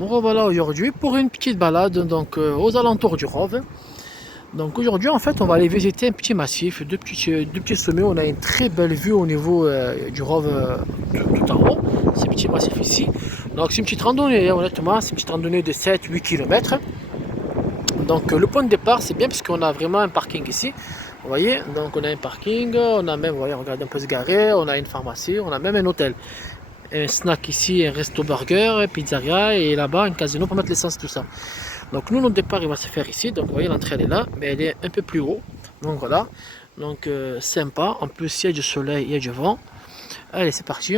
Bon, revoilà aujourd'hui pour une petite balade donc, aux alentours du Rove. Donc aujourd'hui en fait on va aller visiter un petit massif, deux petits sommets. On a une très belle vue au niveau du Rove tout en haut, ces petits massifs ici. Donc c'est une petite randonnée, hein, honnêtement, c'est une petite randonnée de 7-8 km. Donc le point de départ c'est bien parce qu'on a vraiment un parking ici. Vous voyez, donc on a un parking, on a même, vous voyez, regardez, on peut se garer, on a une pharmacie, on a même un hôtel. Un snack ici, un resto burger, pizzeria et là-bas un casino pour mettre l'essence, tout ça. Donc nous, notre départ il va se faire ici. Donc vous voyez, l'entrée elle est là, mais elle est un peu plus haut. Donc voilà, donc sympa. En plus il y a du soleil, il y a du vent. Allez, c'est parti.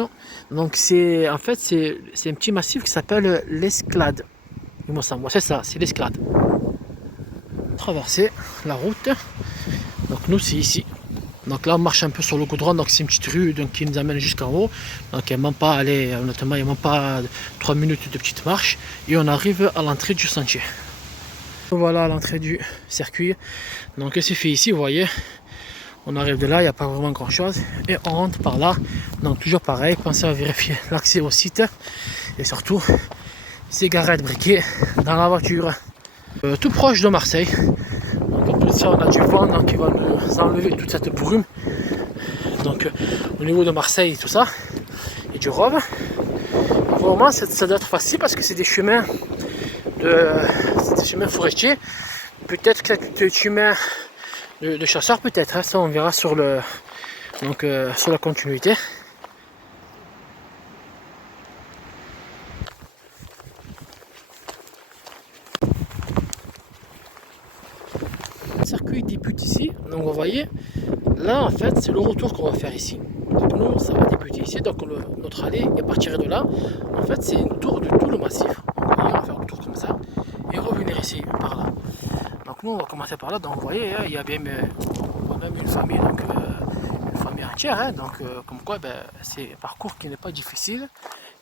Donc c'est en fait c'est un petit massif qui s'appelle l'Esclade. Il me semble, c'est ça, c'est l'Esclade. Traverser la route. Donc nous c'est ici. Donc là on marche un peu sur le goudron, donc c'est une petite rue donc, qui nous amène jusqu'en haut. Donc il n'y a même pas, allez, honnêtement, il n'y a même pas 3 minutes de petite marche. Et on arrive à l'entrée du sentier. Voilà l'entrée du circuit. Donc c'est fait ici, vous voyez. On arrive de là, il n'y a pas vraiment grand chose. Et on rentre par là. Donc toujours pareil, pensez à vérifier l'accès au site. Et surtout, cigarettes briquées dans la voiture. Tout proche de Marseille. Donc en plus ça on a du vent donc, qui va nous enlever toute cette brume. Donc au niveau de Marseille et tout ça. Et du Rhum. Vraiment ça doit être facile parce que c'est des chemins forestiers. Peut-être que c'est des chemins de chasseurs, peut-être. Hein, ça on verra sur le sur la continuité. Le circuit débute ici, donc vous voyez, là en fait c'est le retour qu'on va faire ici. Donc nous ça va débuter ici, donc notre allée et partir de là, en fait c'est une tour de tout le massif. Donc on va faire le tour comme ça et revenir ici par là. Donc nous on va commencer par là, donc vous voyez, hein, il y a bien même une famille, donc une famille entière, hein, donc comme quoi ben, c'est un parcours qui n'est pas difficile,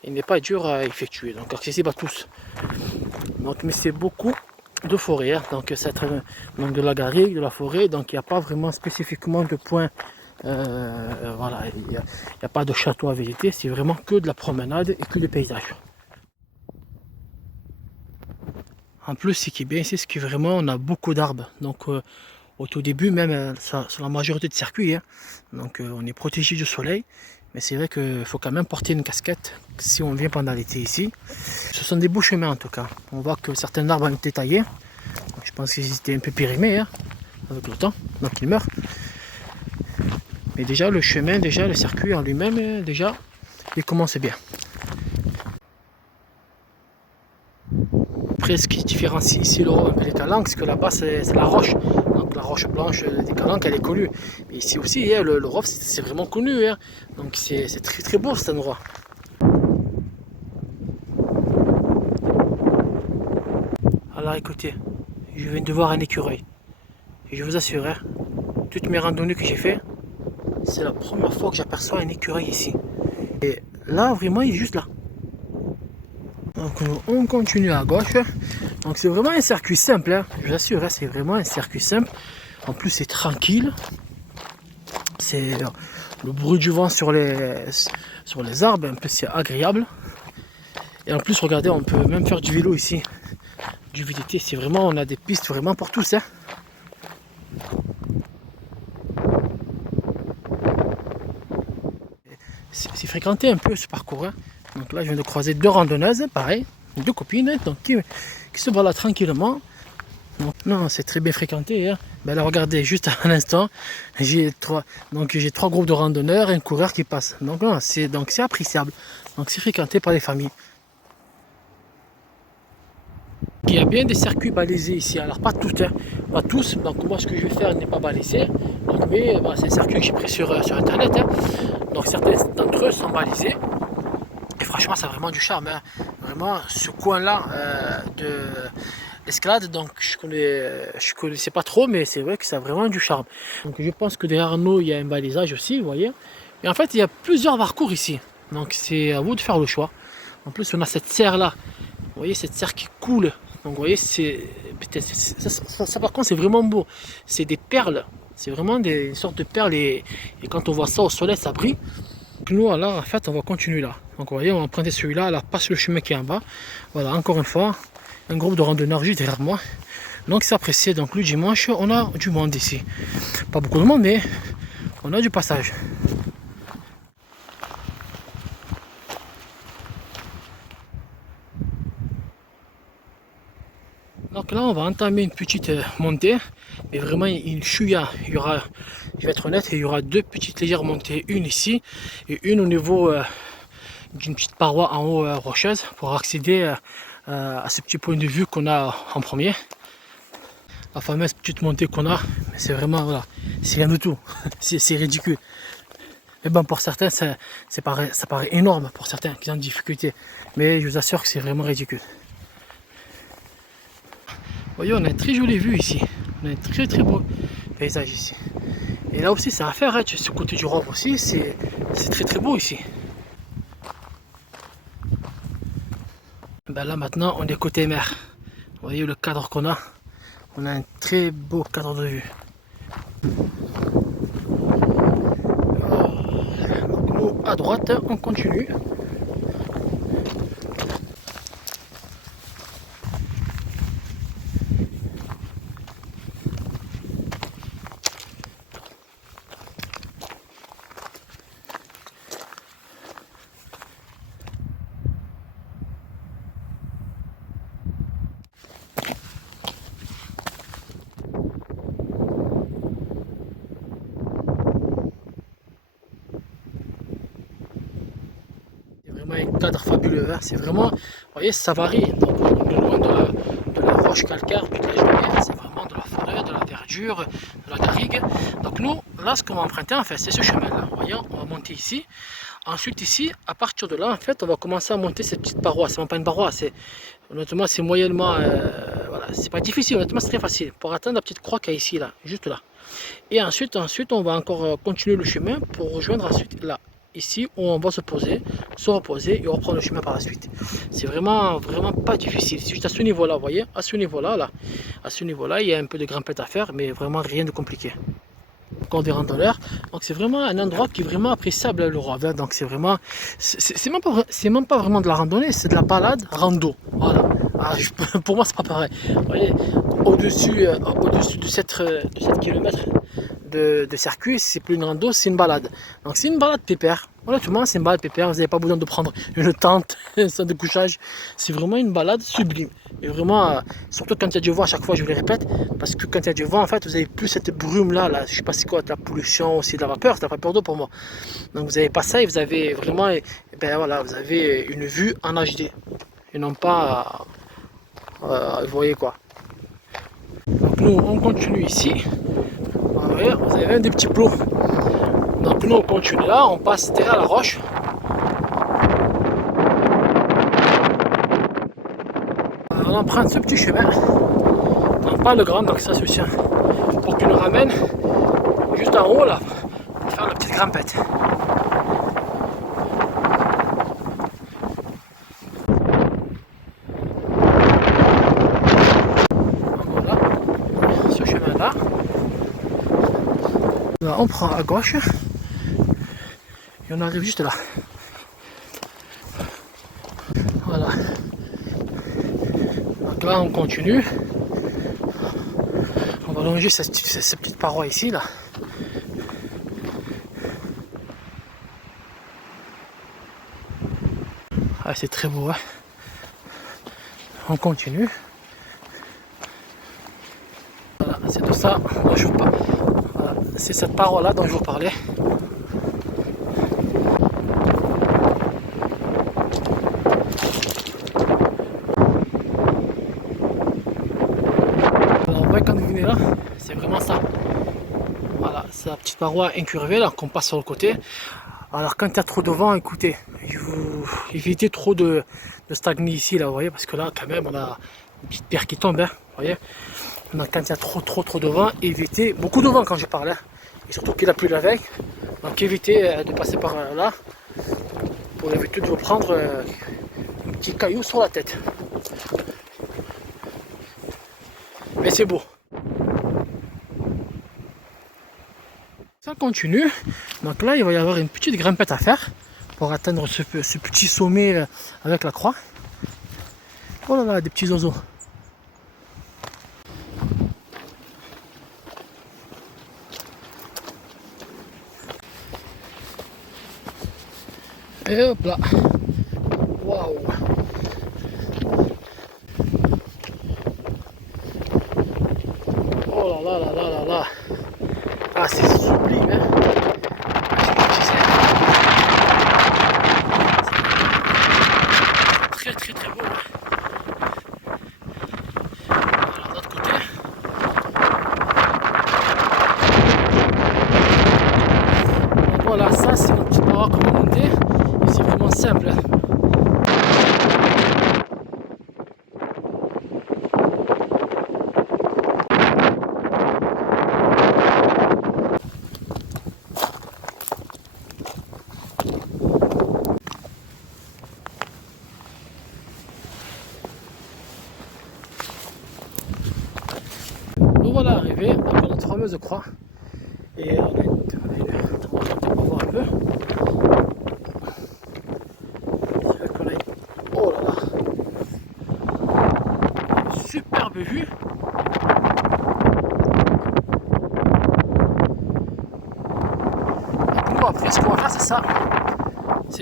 il n'est pas dur à effectuer, donc accessible à tous. Donc mais c'est beaucoup de forêt, hein. Donc c'est donc de la garrigue, de la forêt, donc il n'y a pas vraiment spécifiquement de point, voilà, il n'y a pas de château à visiter, c'est vraiment que de la promenade et que des paysages. En plus ce qui est bien ici, c'est que vraiment on a beaucoup d'arbres, donc au tout début même sur la majorité de circuits, hein. Donc on est protégé du soleil, mais c'est vrai qu'il faut quand même porter une casquette si on vient pendant l'été ici. Ce sont des beaux chemins en tout cas. On voit que certains arbres ont été taillés. Donc, je pense qu'ils étaient un peu périmés, hein, avec le temps, donc ils meurent. Mais déjà le chemin, déjà le circuit en lui-même, déjà il commence bien. Après ce qui différencie ici le Rhum un peu des Calanques, c'est que là-bas c'est la roche. Donc la roche blanche des Calanques elle est connue. Mais ici aussi, hein, le Rhum c'est vraiment connu. Hein. Donc c'est très très beau cet endroit. Alors écoutez, je viens de voir un écureuil. Et je vous assure, hein, toutes mes randonnées que j'ai fait, c'est la première fois que j'aperçois un écureuil ici. Et là, vraiment, il est juste là. Donc on continue à gauche. Donc c'est vraiment un circuit simple, hein. Je vous assure, hein, c'est vraiment un circuit simple. En plus c'est tranquille. C'est le bruit du vent sur les arbres, un peu c'est agréable. Et en plus regardez, on peut même faire du vélo ici. Du VTT, c'est vraiment, on a des pistes vraiment pour tous, hein. C'est fréquenté un peu ce parcours, hein. Donc là je viens de croiser deux randonneuses, pareil, deux copines, donc qui se baladent tranquillement. Donc, non, c'est très bien fréquenté, hein. Ben là regardez, juste à l'instant, j'ai trois groupes de randonneurs et un coureur qui passe. Donc c'est appréciable. Donc c'est fréquenté par les familles. Il y a bien des circuits balisés ici, alors pas tous, hein, pas tous, donc moi ce que je vais faire n'est pas balisé, donc, mais bah, c'est un circuit que j'ai pris sur internet, hein. Donc certains d'entre eux sont balisés, et franchement ça a vraiment du charme, hein. Vraiment ce coin là de l'escalade, donc je connaissais pas trop, mais c'est vrai que ça a vraiment du charme. Donc je pense que derrière nous il y a un balisage aussi, vous voyez, et en fait il y a plusieurs parcours ici, donc c'est à vous de faire le choix. En plus on a cette serre là, vous voyez cette serre qui coule. Donc vous voyez, ça par contre c'est vraiment beau. C'est des perles. C'est vraiment une sorte de perles et quand on voit ça au soleil, ça brille. Donc nous alors en fait on va continuer là. Donc vous voyez on va emprunter celui-là, là passe le chemin qui est en bas. Voilà, encore une fois, un groupe de randonneurs juste derrière moi. Donc c'est apprécié. Donc le dimanche on a du monde ici. Pas beaucoup de monde mais on a du passage. Donc là on va entamer une petite montée. Mais vraiment il chouïa. Il y aura, je vais être honnête, il y aura deux petites légères montées. Une ici et une au niveau d'une petite paroi en haut rocheuse pour accéder à ce petit point de vue qu'on a en premier. La fameuse petite montée qu'on a, c'est vraiment, voilà, c'est rien du tout, c'est ridicule. Mais bon, pour certains, ça paraît énorme pour certains qui ont des difficultés. Mais je vous assure que c'est vraiment ridicule. Vous voyez, on a une très jolie vue ici. On a un très très beau paysage ici. Et là aussi, c'est à faire, hein, ce côté du Rove aussi, c'est très très beau ici. Ben là maintenant, on est côté mer. Vous voyez le cadre qu'on a. On a un très beau cadre de vue. Donc nous, à droite, on continue. Un cadre fabuleux, hein. C'est vraiment, vous voyez, ça varie. Donc, on est loin de la roche calcaire toute la journée, c'est vraiment de la forêt, de la verdure, de la garrigue. Donc nous, là, ce qu'on va emprunter, en fait, c'est ce chemin-là. Vous voyez, on va monter ici. Ensuite, ici, à partir de là, en fait, on va commencer à monter cette petite paroi. C'est même pas une paroi, c'est honnêtement, c'est moyennement, voilà, c'est pas difficile, honnêtement, c'est très facile. Pour atteindre la petite croix qu'il y a ici, là, juste là. Et ensuite, on va encore continuer le chemin pour rejoindre ensuite là. Ici où on va se poser, se reposer et reprendre le chemin par la suite. C'est vraiment pas difficile. C'est juste à ce niveau-là, vous voyez, à ce niveau-là, il y a un peu de grimpette à faire, mais vraiment rien de compliqué. Encore des randonneurs. Donc c'est vraiment un endroit qui est vraiment appréciable le Rove. Donc c'est vraiment, c'est même pas vraiment de la randonnée, c'est de la balade rando. Voilà. Ah, pour moi c'est pas pareil. Vous voyez, au-dessus de 7 km de circuit, c'est plus une rando, c'est une balade. Donc c'est une balade pépère. Honnêtement, c'est une balade pépère. Vous n'avez pas besoin de prendre une tente, un sac de couchage. C'est vraiment une balade sublime. Et vraiment, surtout quand il y a du vent, à chaque fois je vous le répète, parce que quand il y a du vent, en fait, vous avez plus cette brume là, je sais pas c'est quoi, de la pollution, aussi de la vapeur, c'est de la vapeur d'eau pour moi. Donc vous n'avez pas ça et vous avez vraiment, ben voilà, vous avez une vue en HD. Et non pas, vous voyez quoi. Donc nous, on continue ici. Voyez, vous avez un des petits plots. Donc nous on continue là, on passe derrière la roche. On emprunte ce petit chemin. Non, pas le grand, donc ça se tient. Pour qu'il nous ramène juste en haut là, pour faire la petite grimpette. Voilà, ce chemin là. Là, on prend à gauche et on arrive juste là. Voilà. Donc là on continue. On va longer cette petite paroi ici là. Ah, c'est très beau, hein. On continue. Voilà, c'est de ça dont je vous parle. Voilà, c'est cette paroi là dont je vous parlais. Alors, on voit quand vous venez là, c'est vraiment ça. Voilà, c'est la petite paroi incurvée là qu'on passe sur le côté. Alors quand il y a trop de vent, écoutez, évitez trop de stagner ici là, vous voyez, parce que là quand même on a une petite pierre qui tombe, hein, vous voyez. Donc quand il y a trop de vent, évitez, beaucoup de vent quand je parle, hein, et surtout qu'il a plu la veille, donc évitez de passer par là, pour éviter de vous prendre un petit caillou sur la tête. Mais c'est beau. Ça continue, donc là il va y avoir une petite grimpette à faire. pour atteindre ce petit sommet avec la croix. Oh là là, des petits oiseaux. Et hop là. Waouh. Oh là là là là là là. Ah, c'est sublime, hein. Très très très beau. Alors, de l'autre côté. Donc, voilà, ça c'est notre petit parcours comme monter. Et c'est vraiment simple. Nous voilà arrivés à notre fameuse croix et on a on va voir un peu. Oh là là, une superbe vue. Et nous après ce qu'on va faire c'est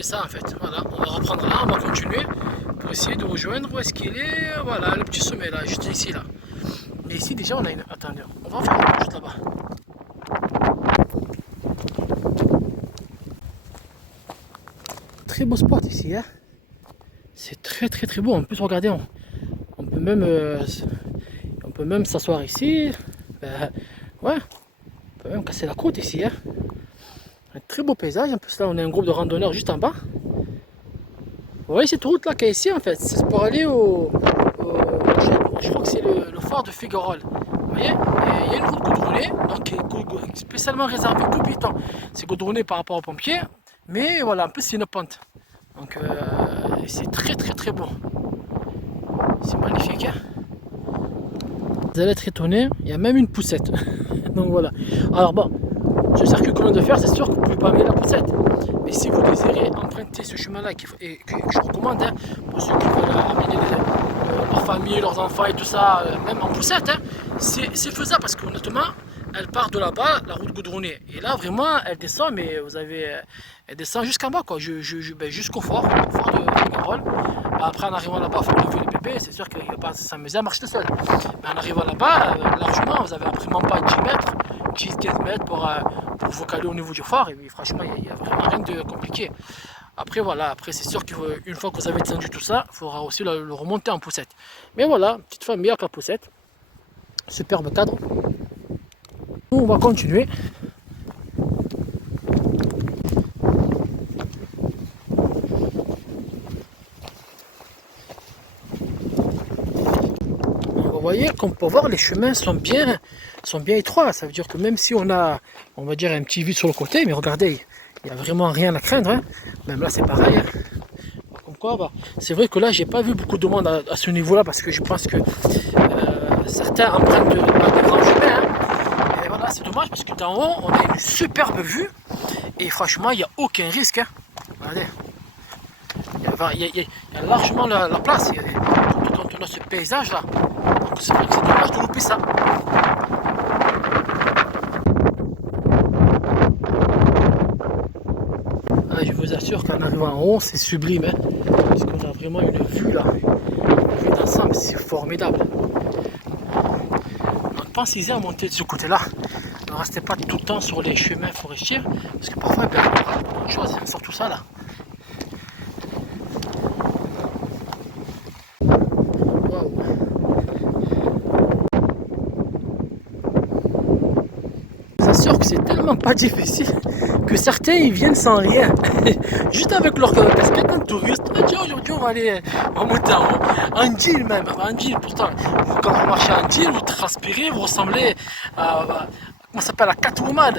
ça en fait. Voilà, on va reprendre là, on va continuer pour essayer de rejoindre où est-ce qu'il est. Voilà le petit sommet là, juste ici là. Mais ici déjà on a une. Attendez, on va faire juste là-bas. Très beau spot ici, hein. C'est très très très beau. En plus regardez, on peut même s'asseoir ici. Ouais, on peut même casser la côte ici, hein. Un très beau paysage. En plus là on a un groupe de randonneurs juste en bas. Vous voyez cette route là qui est ici en fait, c'est pour aller je crois que c'est le phare de Figuerolles. Vous voyez, il y a une route goudronnée, donc qui est spécialement réservée aux piétons. C'est goudronné par rapport aux pompiers, mais voilà, en plus c'est une pente. Donc c'est très très très beau. C'est magnifique, hein. Vous allez être étonnés, il y a même une poussette. Donc voilà. Alors bon, ce circuit qu'on vient de faire, c'est sûr que vous ne pouvez pas amener la poussette. Mais si vous désirez emprunter ce chemin-là, et que je recommande, hein, pour ceux qui veulent amener leur famille, leurs enfants et tout ça, même en poussette, hein, c'est faisable parce qu'honnêtement, elle part de là-bas, la route goudronnée. Et là, vraiment, elle descend, mais elle descend jusqu'en bas, quoi, jusqu'au fort de Figuerolles. Après, en arrivant là-bas, il faut lever les bébés, c'est sûr qu'il ne va pas s'amuser à marcher tout seul. Mais en arrivant là-bas, largement, vous avez vraiment pas 10 mètres, 10-15 mètres pour vous caler au niveau du phare. Et puis, franchement, il n'y a vraiment rien de compliqué. Après, voilà, après, c'est sûr qu'une fois que vous avez descendu tout ça, il faudra aussi le remonter en poussette. Mais voilà, petite famille avec la poussette. Superbe cadre. Nous, on va continuer. Vous voyez, comme pour voir, les chemins sont bien étroits. Ça veut dire que même si on a, on va dire, un petit vide sur le côté, mais regardez, il n'y a vraiment rien à craindre, hein. Même là, c'est pareil, hein. Comme quoi, bah, c'est vrai que là, j'ai pas vu beaucoup de monde à ce niveau-là parce que je pense que certains empruntent des grands chemins, hein. Et voilà, c'est dommage parce que d'en haut, on a une superbe vue et franchement, il n'y a aucun risque, hein. Regardez, il y a largement la place. Quand on a ce paysage-là. C'est vrai que c'est dommage de louper ça. Ah, je vous assure qu'en arrivant en haut, c'est sublime, hein, parce qu'on a vraiment une vue là. Une vue d'ensemble, c'est formidable. Donc pensez à monter de ce côté-là. Ne restez pas tout le temps sur les chemins forestiers, parce que parfois il peut y avoir beaucoup de choses, surtout ça là. Que c'est tellement pas difficile que certains ils viennent sans rien, juste avec leur casquette en touriste. Ah, tiens, aujourd'hui on va monter en jean même, en jean. Pourtant, quand vous marchez en jean, vous transpirez, vous ressemblez à comment ça s'appelle, à Catwoman.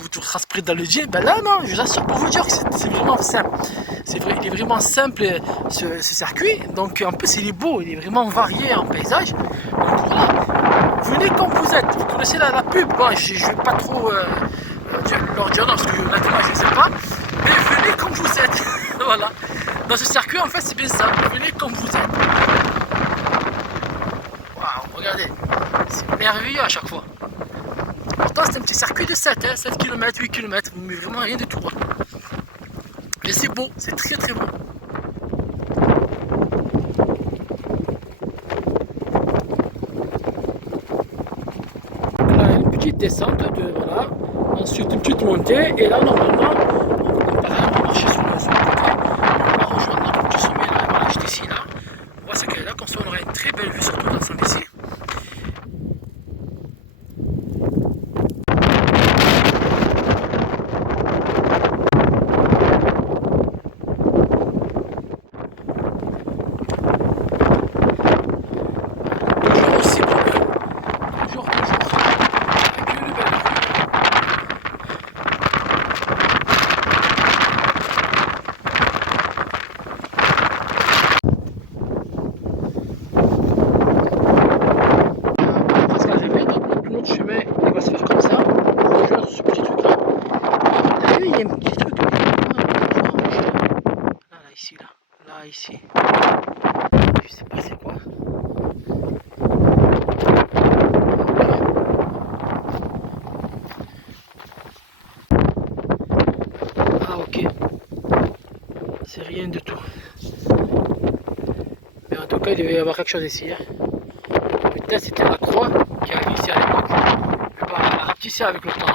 Vous transpirez dans le jean. Ben là non, je vous assure pour vous dire que c'est vraiment simple. C'est vrai, il est vraiment simple ce circuit. Donc en plus il est beau, il est vraiment varié en paysage. Donc voilà. Venez comme vous êtes, vous connaissez la pub, bon, je ne vais pas trop leur dire non parce que honnêtement je ne sais pas, mais venez venez comme vous êtes. Voilà. Dans ce circuit, en fait, c'est bien ça. Venez comme vous êtes. Waouh, regardez. C'est merveilleux à chaque fois. Pourtant, c'est un petit circuit de 7, hein, 7 km, 8 km. Mais vraiment rien du tout. Mais c'est beau, c'est très très beau. Là, une petite descente, voilà. Ensuite, une petite montée. Et là, normalement, on va marcher sur le côté. On va rejoindre notre petit sommet là. Voilà, juste ici, là. On voit ce qu'elle est là. Comme ça, on aura une très belle vue, surtout dans son ici. Ici. Je sais pas c'est quoi. Ah ok. C'est rien du tout. Mais en tout cas il devait y avoir quelque chose ici. Hein. Peut-être c'était la croix qui arrive ici à l'époque. Mais bon, elle a rapetissé avec le temps.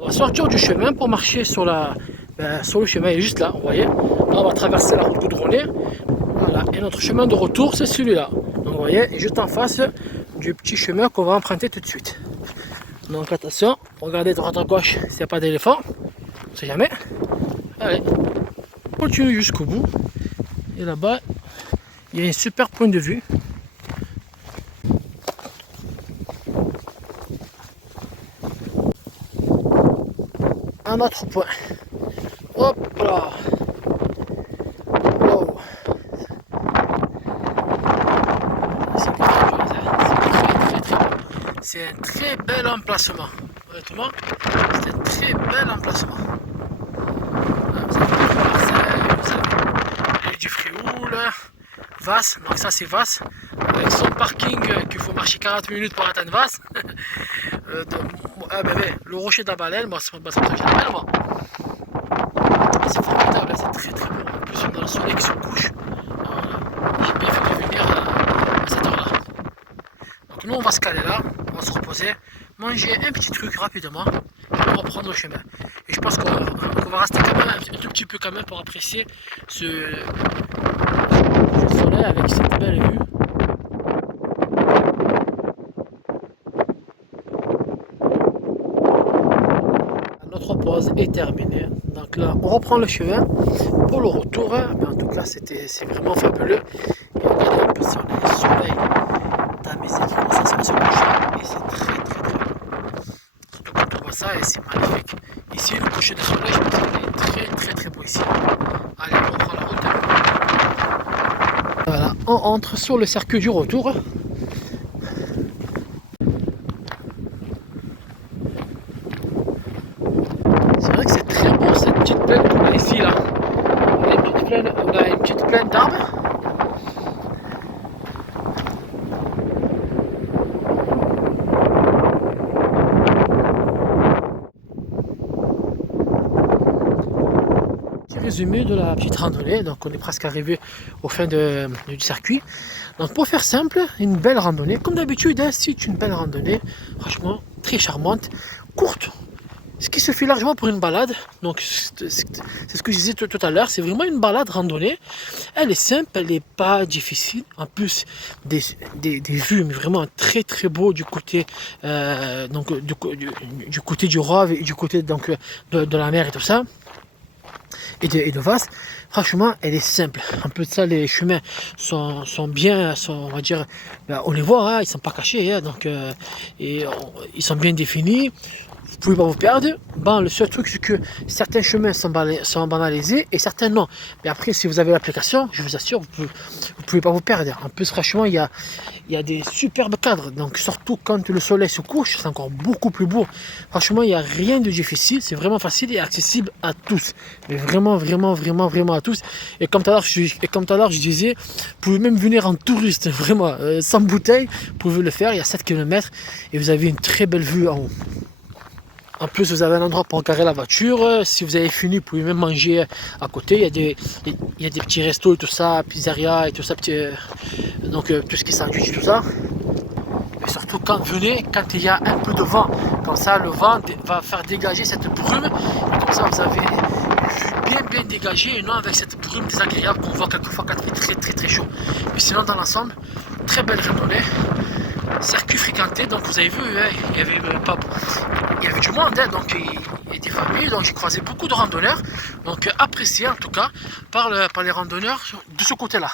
On va sortir du chemin pour marcher sur la. Sur le chemin, il est juste là, vous voyez. Là, on va traverser la route goudronnée. Voilà, et notre chemin de retour, c'est celui-là. Donc, vous voyez, juste en face du petit chemin qu'on va emprunter tout de suite. Donc, attention, regardez droite à gauche s'il n'y a pas d'éléphant. On ne sait jamais. Allez, on continue jusqu'au bout. Et là-bas, il y a un super point de vue. Un autre point. Hop là. Wow. C'est un très bel emplacement. Honnêtement, c'est un très bel emplacement. Vous avez du Frioul, Vasse, donc ça c'est Vasse, avec son parking qu'il faut marcher 40 minutes pour atteindre Vasse. Le rocher d'Abalel, moi c'est pour ça que j'appelle moi. C'est formidable, c'est très très beau. En plus on a le soleil qui se couche. Voilà. J'ai bien fait de venir à cette heure là. Donc nous on va se caler là, on va se reposer, manger un petit truc rapidement et reprendre le chemin. Et je pense qu'on va rester quand même un tout petit peu quand même pour apprécier ce soleil avec cette belle vue. Notre pause est terminée. Donc là, on reprend le chemin pour le retour. Mais en tout cas, c'est vraiment fabuleux. Et regardez un peu sur le soleil dans mes yeux qui commence à se coucher. Et c'est très très très beau. Surtout quand on voit ça, et c'est magnifique. Ici, le coucher de soleil, je pense qu'il est très très très beau ici. Allez, on prend la route. Voilà, on entre sur le circuit du retour. C'est vrai que c'est très beau cette petite plaine qu'on a ici là. On a une petite plaine d'arbres. Petit résumé de la petite randonnée. Donc on est presque arrivé au fin du circuit. Donc pour faire simple, une belle randonnée. Comme d'habitude, hein, c'est une belle randonnée. Franchement, très charmante, courte. Ce qui se fait largement pour une balade, donc c'est ce que je disais tout à l'heure, c'est vraiment une balade randonnée. Elle est simple, elle n'est pas difficile. En plus, des vues mais vraiment très très beau du côté donc du côté du Rove et du côté donc de la mer et tout ça. Et de Vasse, franchement, elle est simple. En plus de ça, les chemins sont bien, on va dire, on les voit, hein, ils sont pas cachés, hein, donc ils sont bien définis. vous pouvez pas vous perdre. Bon, le seul truc, c'est que certains chemins sont banalisés et certains non. Mais après, si vous avez l'application, je vous assure, vous pouvez pas vous perdre. En plus, franchement, il y a des superbes cadres. Donc, surtout quand le soleil se couche, c'est encore beaucoup plus beau. Franchement, il n'y a rien de difficile. C'est vraiment facile et accessible à tous. Mais vraiment, vraiment, vraiment, vraiment à tous. Et comme tout à l'heure, je disais, vous pouvez même venir en touriste, vraiment, sans bouteille. Vous pouvez le faire. Il y a 7 km et vous avez une très belle vue en haut. En plus, vous avez un endroit pour garer la voiture. Si vous avez fini, vous pouvez même manger à côté. Il y a des petits restos et tout ça, pizzeria et tout ça. Donc, tout ce qui est sandwich, tout ça. Et surtout, quand vous venez, quand il y a un peu de vent, comme ça, le vent va faire dégager cette brume. Et comme ça, vous avez une vue bien dégagée et non avec cette brume désagréable qu'on voit quelquefois quand il fait très chaud. Mais sinon, dans l'ensemble, très belle randonnée. Circuit fréquenté, donc vous avez vu, il y avait du monde, donc il y a des familles, donc j'ai croisé beaucoup de randonneurs, donc apprécié en tout cas par les randonneurs de ce côté-là.